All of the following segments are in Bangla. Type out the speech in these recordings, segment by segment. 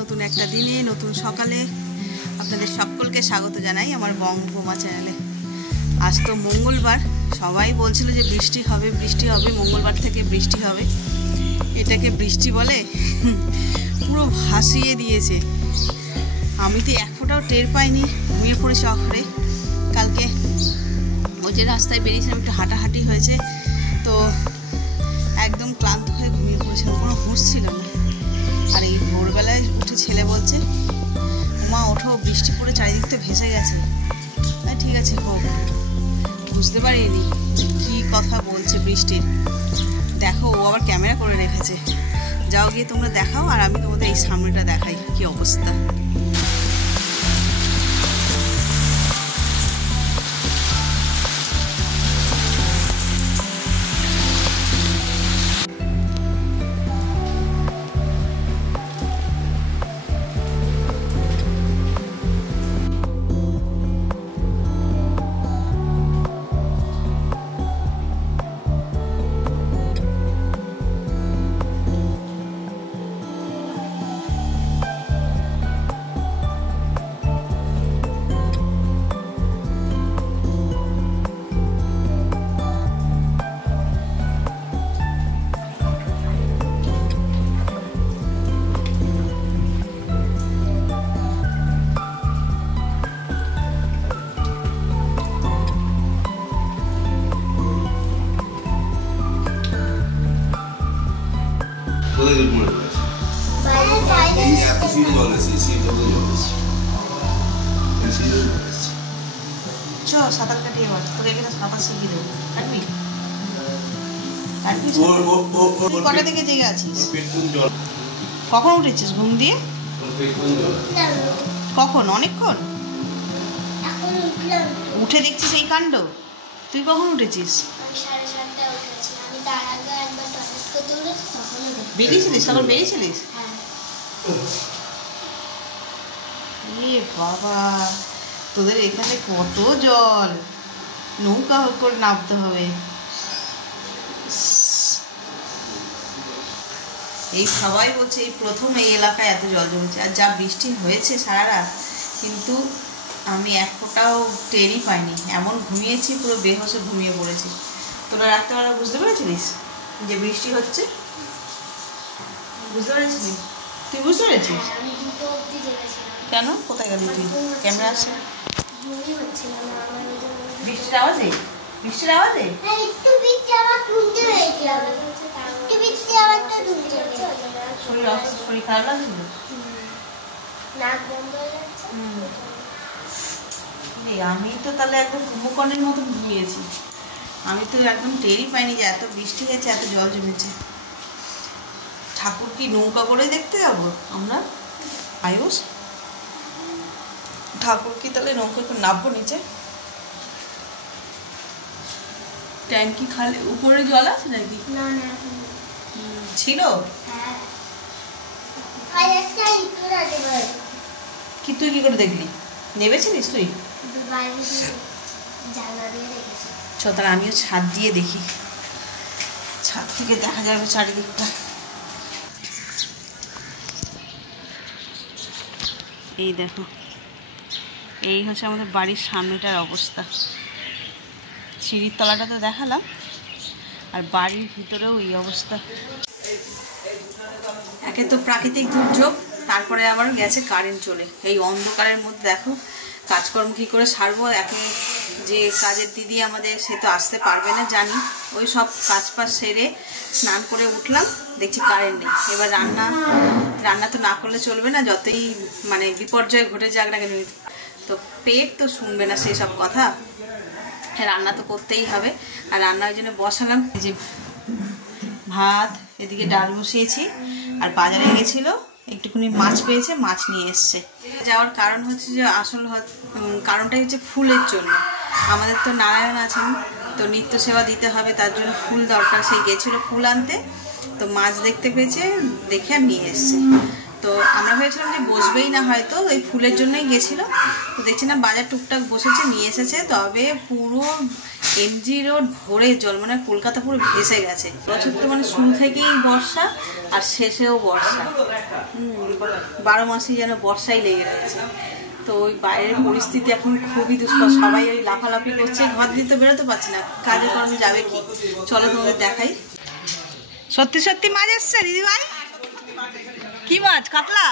নতুন একটা দিনে নতুন সকালে আপনাদের সকলকে স্বাগত জানাই আমার বঙ্গভূমা চ্যানেলে। আজ তো মঙ্গলবার, সবাই বলছিল যে বৃষ্টি হবে মঙ্গলবার থেকে বৃষ্টি হবে। এটাকে বৃষ্টি বলে? পুরো ভাসিয়ে দিয়েছে। আমি তো এক ফোঁটাও টের পাইনি, ঘুমিয়ে পড়েছি অখরে। কালকে ওই যে রাস্তায় বেরিয়েছিলাম, একটু হাঁটাহাঁটি হয়েছে, তো একদম ক্লান্ত হয়ে ঘুমিয়ে পড়েছিলাম, কোনো হুঁশ ছিল না। আর এই ভোরবেলায় উঠে ছেলে বলছে, মা ওঠো, বৃষ্টি পড়ে চারিদিক তো ভেসে গেছে। হ্যাঁ ঠিক আছে হোক। বুঝতে পারিনি কী কথা বলছে বৃষ্টির। দেখো, ও আবার ক্যামেরা করে রেখেছে। যাও গিয়ে তোমরা দেখাও, আর আমি তোমাদের এই সামনেটা দেখাই কী অবস্থা। সাঁতার কাটিয়ে তোর এখানে সাঁতার শিখিয়ে দেবো। কটা থেকে জেগে আছিস? কখন উঠেছিস ঘুম দিয়ে? কখন? অনেকক্ষণ উঠে দেখছিস এই কাণ্ড? তুই কখন উঠেছিস? বেরিয়েছিলিস? তখন বেরিয়েছিলিস? এ বাবা, তোদের এখানে কত জল, নৌকা করে নামতে হবে। এই সবাই বলছে এই প্রথম এই এলাকায় এত জল জমেছে। আর যা বৃষ্টি হয়েছে সারা রাত, কিন্তু আমি এক ফোঁটাও টেরই পাইনি। এমন ঘুমিয়েছি, পুরো বেহোশে ঘুমিয়ে পড়েছি। তোরা রাত্রেবেলা বুঝতে পেরেছিলিস যে বৃষ্টি হচ্ছে? বুঝতে পেরেছিলি? তুই বুঝতে পেরেছিস? কেন? কোথায় গেলি তুই? ক্যামেরা আসছে না? বৃষ্টির আওয়াজে? বৃষ্টির আওয়াজে? শরীর খারাপ লাগছিল? আমি তো তাহলে একদম কুম্ভকর্ণের মতন ঘুমিয়েছি। আমি তো একদম টেরই পাইনি যে এত বৃষ্টি হয়েছে, এত জল জমেছে। ঠাকুর কি নৌকা করে দেখতে যাবো আমরা? আয়ুষ, ঠাকুর কি তাহলে নৌকা করে নামবো নিচে? ট্যাঙ্কি খালি, উপরে জল আছে নাকি? ছিল কি? তুই কি করে দেখলি? নেবেছিলিস তুই? তাহলে আমিও ছাদ দিয়ে দেখি, ছাদ থেকে দেখা যাবে চারিদিকটা। এই দেখো, এই হচ্ছে আমাদের বাড়ির সামনেটার অবস্থা। সিঁড়ির তলাটা তো দেখালাম, আর বাড়ির ভিতরেও এই অবস্থা। একে তো প্রাকৃতিক দুর্যোগ, তারপরে আবার গেছে কারেন্ট চলে। এই অন্ধকারের মধ্যে দেখো কাজকর্ম কী করে সারবো। একে যে কাজের দিদি আমাদের, সে তো আসতে পারবে না জানি। ওই সব কাজ পাজ সেরে স্নান করে উঠলাম, দেখছি কারেন্ট নেই। এবার রান্না তো না করলে চলবে না, যতই মানে বিপর্যয় ঘটে যাক না কেন। তো পেট তো শুনবে না সেই সব কথা, রান্না তো করতেই হবে। আর রান্না ওই জন্য বসালাম। এই যে ভাত, এদিকে ডাল বসিয়েছি। আর বাজারে গেছিলো, একটুখানি মাছ পেয়েছে, মাছ নিয়ে এসছে। যাওয়ার কারণ হচ্ছে যে আসল কারণটাই হচ্ছে ফুলের জন্য। আমাদের তো নারায়ণ আছেন, তো নিত্য সেবা দিতে হবে, তার জন্য ফুল দরকার। সেই গেছিলো ফুল আনতে, তো মাছ দেখতে পেয়েছে, দেখে আর নিয়ে এসছে। তো আমরা ভেবেছিলাম যে বসবেই না, হয়তো ওই ফুলের জন্যই গেছিলো। তো দেখছি না, বাজার টুকটাক বসেছে, নিয়ে এসেছে। তবে পুরো এমজি রোড ভরে জল, মানে কলকাতা পুরো ভেসে গেছে। বছর তো মানে শুরু থেকেই বর্ষা আর শেষেও বর্ষা, 12 মাসই যেন বর্ষাই লেগে রয়েছে। তো ওই বাইরের পরিস্থিতি এখন খুবই দুষ্কর, সবাই ওই লাফালাফি করছে, ঘর দিয়ে তো বেরোতে পারছি না, কাজে কর্মে যাবে কি। চলো তোমাদের দেখাই। সত্যি সত্যি মাছ এসছে দিদিভাই? কি মাছ? কাতলা?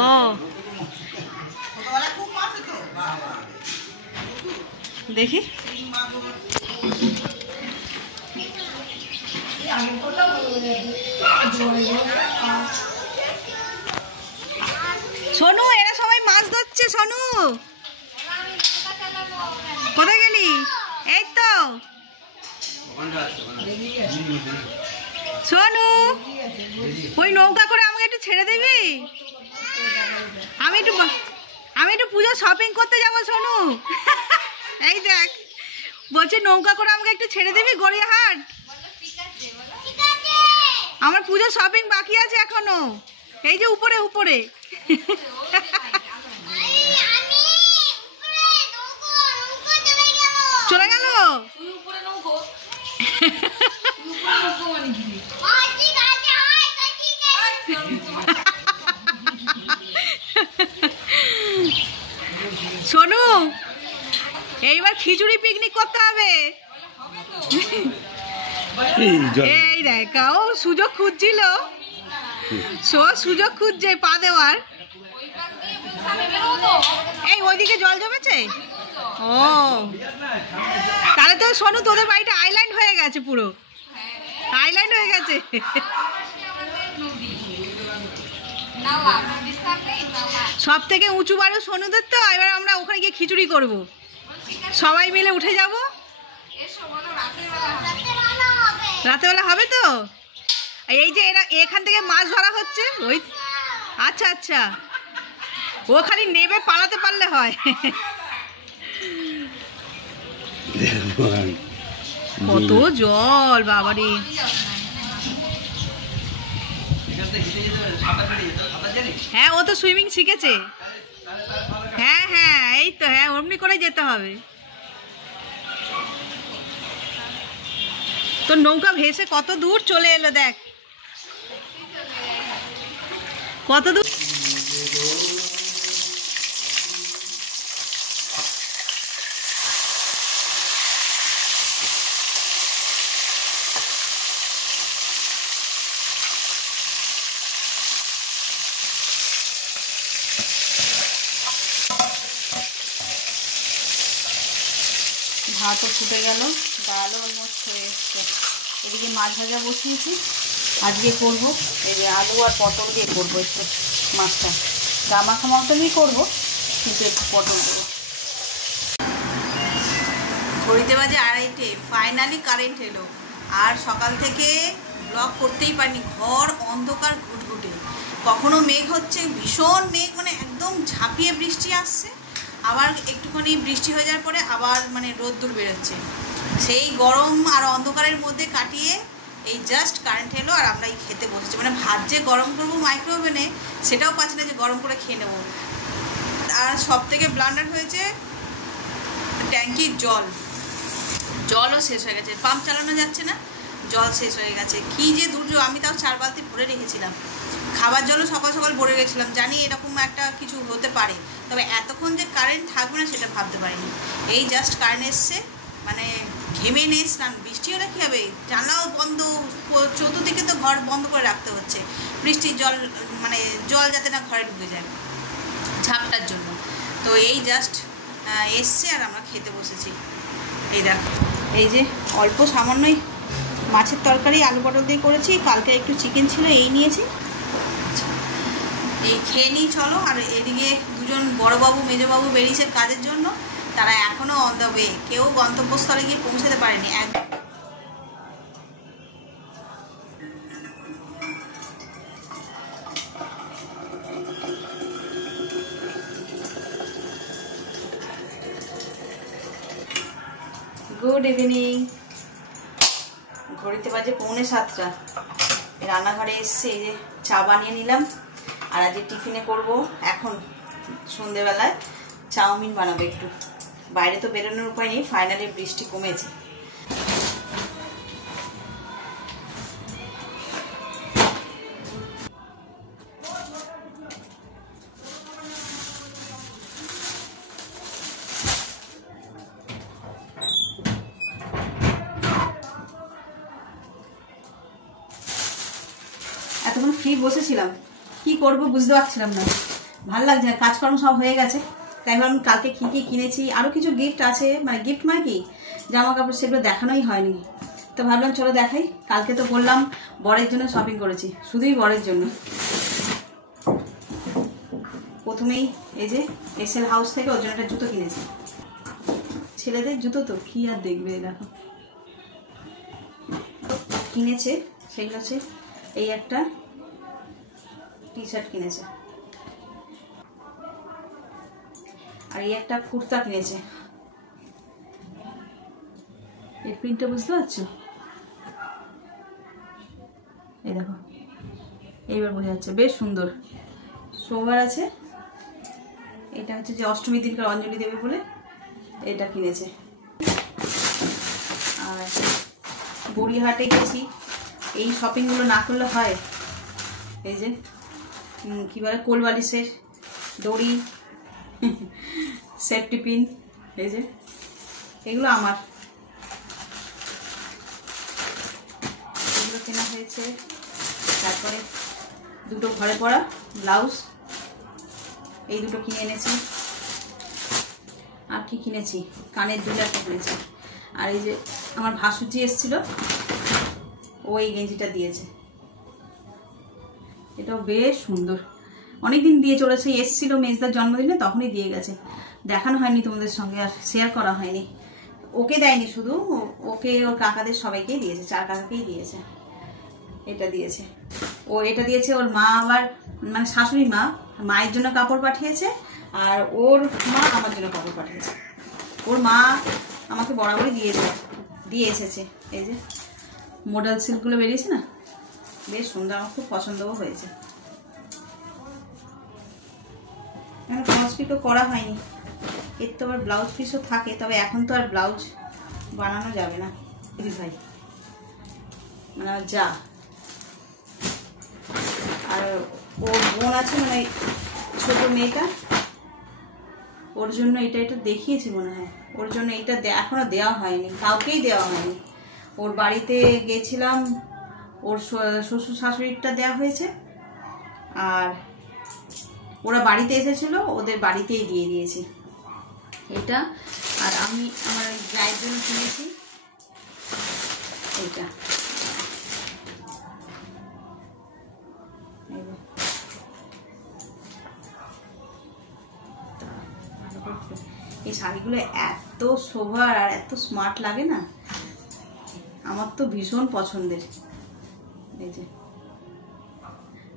ও দেখি। সোনু, এরা সবাই মাছ ধরছে। সোনু কোথায় গেলি? এই তো সোনু, ওই নৌকা করে আমাকে একটু ছেড়ে দিবি? আমি একটু পুজো শপিং করতে যাবো সোনু। এই দেখ, বলছি নৌকা করে আমাকে একটু ছেড়ে দিবি গড়িয়াহাট? আমার পুজো শপিং বাকি আছে এখনো। এই যে উপরে উপরে। চলে গেল? সোনু, এইবার খিচুড়ি পিকনিক করতে হবে। এই দেখ, ও সুযোগ খুঁজছিল, সুযোগ খুঁজছে পা দেওয়ার। এই ওইদিকে জল জমেছে। ও তাহলে তো সোনু তোদের বাড়িটা আইল্যান্ড হয়ে গেছে, পুরো আইল্যান্ড হয়ে গেছে। সব থেকে উঁচু বাড়ি সোনুদের, তো এবার আমরা ওখানে গিয়ে খিচুড়ি করব, সবাই মিলে উঠে যাব। রাতেবেলা হবে তো? এই যে এরা এখান থেকে মাছ ধরা হচ্ছে ওই। আচ্ছা আচ্ছা, ও খালি নেবে পালাতে পারলে হয়। কত জল বাবারে। হ্যাঁ, ও তো সুইমিং শিখেছে। হ্যাঁ হ্যাঁ, এই তো, হ্যাঁ অমনি করে যেতে হবে। তো নৌকা ভেসে কত দূর চলে এলো, দেখ কত দূর। ভাতও ফুটে গেল, ডালও অলমোস্ট হয়ে এসছে। এদিকে মাছ ভাজা বসিয়েছি, আজকে করব এই যে আলু আর পটল দিয়ে করবো একটু মাছটা। গামাখা মতনই করবো, কিন্তু একটু পটল দেবো। ঘড়িতে বাজে 2:30, ফাইনালি কারেন্ট এলো। আর সকাল থেকে ব্লগ করতেই পারিনি, ঘর অন্ধকার ঘুটঘুটে। কখনো মেঘ হচ্ছে, ভীষণ মেঘ, মানে একদম ঝাঁপিয়ে বৃষ্টি আসছে, আবার একটুখানি বৃষ্টি হয়ে যাওয়ার পরে আবার মানে রোদ্দুর বেরোচ্ছে। সেই গরম আর অন্ধকারের মধ্যে কাটিয়ে এই জাস্ট কারেন্ট এলো, আর আমরা এই খেতে বসেছি। মানে ভাত যে গরম করবো মাইক্রো ওভেনে, সেটাও পাচ্ছি না যে গরম করে খেয়ে নেবো। আর সব থেকে ব্লান্ডার হয়েছে ট্যাঙ্কির জলও শেষ হয়ে গেছে, পাম্প চালানো যাচ্ছে না, জল শেষ হয়ে গেছে। কী যে দুর্যোগ! আমি তাও 4 বালতি ভরে রেখেছিলাম। খাবার জলও সকাল সকাল ভরে গেছিলাম, জানি এরকম একটা কিছু হতে পারে, তবে এতক্ষণ যে কারেন্ট থাকবে না সেটা ভাবতে পারিনি। এই জাস্ট কারেন্ট এসছে, মানে ঘেমে নিয়ে স্নান। বৃষ্টি হলে কী হবে, জানলাও বন্ধ, চতুর্দিকে তো ঘর বন্ধ করে রাখতে হচ্ছে, বৃষ্টির জল মানে জল যাতে না ঘরে ঢুকে যায় ঝাপটার জন্য। তো এই জাস্ট এসছে আর আমরা খেতে বসেছি। এই দেখো, এই যে অল্প সামান্যই মাছের তরকারি আলু পটল দিয়ে করেছি, কালকে একটু চিকেন ছিল, এই নিয়েছি। এই খেয়ে নিই চলো। আর এদিকে দুজন বড়বাবু মেজবাবু বেরিয়েছে কাজের জন্য, তারা এখনও অন দ্য ওয়ে, কেউ গন্তব্যস্থলে গিয়ে পৌঁছাতে পারেনি। Good evening. ঘড়িতে বাজে 6:45, রান্নাঘরে এসছে, এই যে চা বানিয়ে নিলাম। আর আজকে টিফিনে করব এখন সন্ধ্যেবেলায় চাউমিন বানাবো একটু। বাইরে তো বেরোনোর উপায় নেই, ফাইনালি বৃষ্টি কমেছে। এতক্ষণ ফ্রি বসেছিলাম, কি করব বুঝতে পারছিলাম না, ভাল লাগছে না, কাজকর্ম সব হয়ে গেছে। তাই ভাবলাম কালকে কি কি কিনেছি, আরো কিছু গিফট আছে, মানে গিফট মানে কি জামা কাপড়, সেগুলো দেখানোই হয়নি। তো ভাবলাম চলো দেখাই। কালকে তো বললাম বরের জন্য শপিং করেছি, শুধুই বরের জন্য। প্রথমেই এই যে এসএল হাউস থেকে ওর জন্য একটা জুতো কিনেছি। ছেলেদের জুতো তো কি আর দেখবে, দেখো কিনেছে। সেগুলো হচ্ছে এই একটা টি শার্ট কিনেছে, আর এই একটা কুর্তা কিনেছে। এই প্রিন্টটা বুঝতে পারছো? এই দেখো, এইবার বোঝা যাচ্ছে, বেশ সুন্দর সোবার আছে। এটা হচ্ছে যে অষ্টমীর দিনকার অঞ্জলি দেবে বলে এটা কিনেছে। আর গড়িয়াহাটে গেছি, এই শপিংগুলো না করলে হয়। এই যে কি বলে, কোলবালিশের দড়ি, সেফটি পিন, এই যে এগুলো আমার, এগুলো কেনা হয়েছে। তারপরে দুটো ঘরে পরা ব্লাউজ, এই দুটো কিনে এনেছি। আর কি কিনেছি, কানের দুল একটা কিনেছি। আর এই যে আমার ভাসুজি এসেছিল, ও এই গেঞ্জিটা দিয়েছে, এটাও বেশ সুন্দর। অনেকদিন দিয়ে চলেছে, এসেছিল মেজদার জন্মদিনে, তখনই দিয়ে গেছে। দেখানো হয়নি তোমাদের সঙ্গে, আর শেয়ার করা হয়নি। ওকে দেয়নি শুধু, ওকে ওর কাকাদের সবাইকেই দিয়েছে, 4 কাকাকেই দিয়েছে। এটা দিয়েছে ও, এটা দিয়েছে ওর মা, আবার মানে শাশুড়ি মা মায়ের জন্য কাপড় পাঠিয়েছে, আর ওর মা আমার জন্য কাপড় পাঠিয়েছে। ওর মা আমাকে বরাবরই দিয়ে এসেছে। এই যে মডেল সিল্কগুলো বেরিয়েছে না, বেশ সুন্দর, আমার খুব পছন্দও হয়েছে। এখন ব্লাউজ পিসও করা হয়নি, এর তো আবার ব্লাউজ পিসও থাকে, তবে এখন তো আর ব্লাউজ বানানো যাবে না। ভাই মানে যা, আর ওর বোন আছে, মানে ছোট মেয়েটা, ওর জন্য এটা দেখিয়েছি মনে হয়। ওর জন্য এটা এখনো দেওয়া হয়নি, কাউকেই দেওয়া হয়নি। ওর বাড়িতে গেছিলাম, ওর শ্বশুর শাশুড়িটা দেওয়া হয়েছে, আর ওরা বাড়িতে এসেছিল, ওদের বাড়িতেই দিয়ে দিয়েছি এটা। আর আমি আমার গায়ের জন্য কিনেছি এইটা, এই শাড়িগুলো এত সোভার আর এত স্মার্ট লাগে না, আমার তো ভীষণ পছন্দের। এই যে,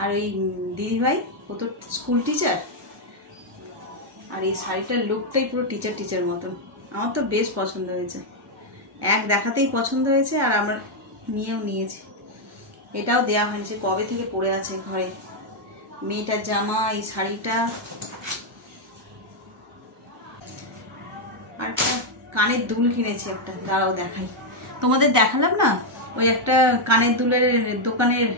আর ওই দিদিভাই ও তো স্কুল টিচার, আর এই শাড়িটার লুকটাই পুরো টিচার মতন, আমার তো বেশ পছন্দ হয়েছে। এক দেখাতেই পছন্দ হয়েছে, আর আমার নিয়েও নিয়েছি। এটাও দেওয়া হয়নি, সে কবে থেকে পড়ে আছে ঘরে। মেয়েটার জামা, এই শাড়িটা, আর একটা কানের দুল কিনেছি একটা, দাঁড়াও দেখাই। তোমাদের দেখালাম না ওই একটা কানের দুলের দোকানের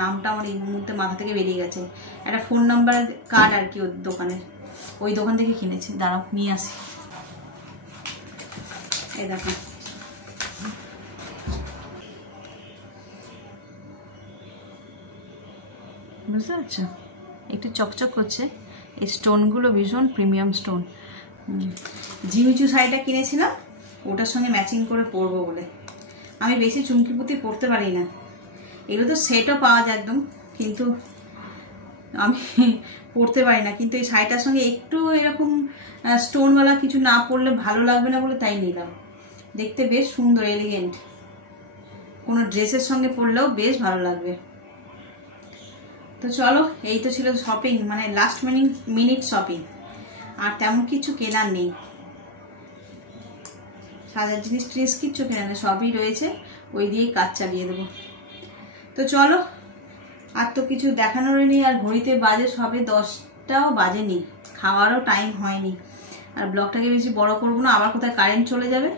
নামটা আমার এই মুহূর্তে মাথা থেকে বেরিয়ে গেছে, একটা ফোন নাম্বার কার্ড আর কি ওর দোকানের, ওই দোকান থেকে কিনেছি। দাঁড়াও নিয়ে আসি, এই দেখো। বুঝতে পারছো, একটু চকচক করছে, এই স্টোনগুলো ভীষণ প্রিমিয়াম স্টোন। জিমিচু শাড়িটা কিনেছিলাম ওটার সঙ্গে ম্যাচিং করে পরবো বলে। আমি বেশি চুমকি পুঁতি পরতে পারি না, এগুলো তো সেটও পাওয়া যায় একদম, কিন্তু আমি পরতে পারি না। কিন্তু এই শাড়িটার সঙ্গে একটু এরকম স্টোনওয়ালা কিছু না পরলে ভালো লাগবে না বলে তাই নিলাম। দেখতে বেশ সুন্দর, এলিগেন্ট, কোনো ড্রেসের সঙ্গে পরলেও বেশ ভালো লাগবে। তো চলো, এই তো ছিল শপিং, মানে লাস্ট মিনিট শপিং। আর তেমন কিছু কেনার নেই, সাজার জিনিস ট্রেস কিচ্ছু কেনা নেই, সবই রয়েছে, ওই দিয়েই কাজ চালিয়ে দেবো। তো চলো, আর তো কিছু দেখানোরই নেই। আর ঘড়িতে বাজে সবে 10টাও বাজেনি, খাওয়ারও টাইম হয়নি। আর ব্লগটাকে বেশি বড় করবো না, আবার কোথায় কারেন্ট চলে যাবে।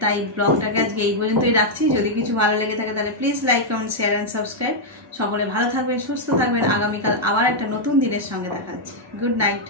তাই ব্লগটাকে আজকে এই পর্যন্তই রাখছি। যদি কিছু ভালো লেগে থাকে তাহলে please like, comment, share and subscribe. সকলে ভালো থাকবেন, সুস্থ থাকবেন। আগামীকাল আবার একটা নতুন দিনের সঙ্গে দেখা হচ্ছে। Good night.